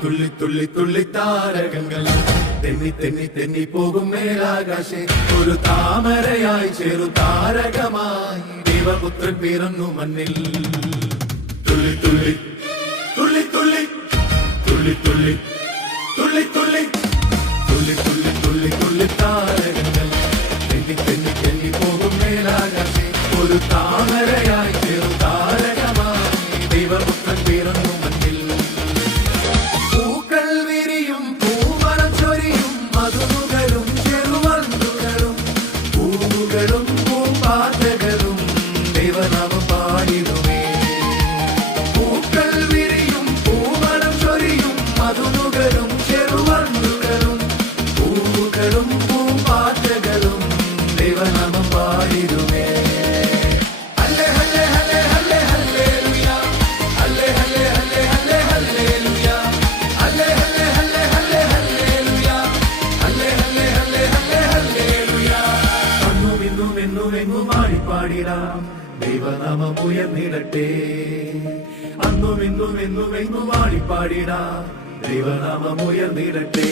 തുള്ളി തുള്ളി തുള്ളി താരകങ്ങൾ തെന്നി തെന്നി തെന്നി പോകും മേലാകാശേ ഒരു താമരയായി ചെറു താരകമായി ദൈവപുത്രൻ പിറന്നു മണ്ണിൽ തുള്ളി തുള്ളി തുള്ളി തുള്ളി തുള്ളി തുള്ളി തുള്ളി തുള്ളി തുള്ളി തുള്ളി തുള്ളി തുള്ളി താരകങ്ങൾ തെന്നി തെന്നി തെന്നി പോകും മേലാകാശേ ഒരു താമരയായി ചെറു താരകമായി ദൈവപുത്രൻ പിറന്നു മണ്ണിൽ പൂക്കൾ വിരിയും പൂമണം ചൊരിയും മധുനുകളും ചെറുവന്തുകളും പൂവുകളും പൂമ്പാറ്റകളും ദൈവനാമം പാടിടുമേ പൂക്കൾ വിരിയും പൂമണം ചൊരിയും മധുനുകളും ചെറുവന്തുകളും പൂവുകളും പൂമ്പാറ്റകളും ദൈവനാമം പാടിടുമേ ദൈവനാമം ഉയർന്നിടട്ടെ അന്നും ഇന്നും എന്നും എങ്ങും പാടിപ്പാടിടാം ദൈവനാമം ഉയർന്നിടട്ടെ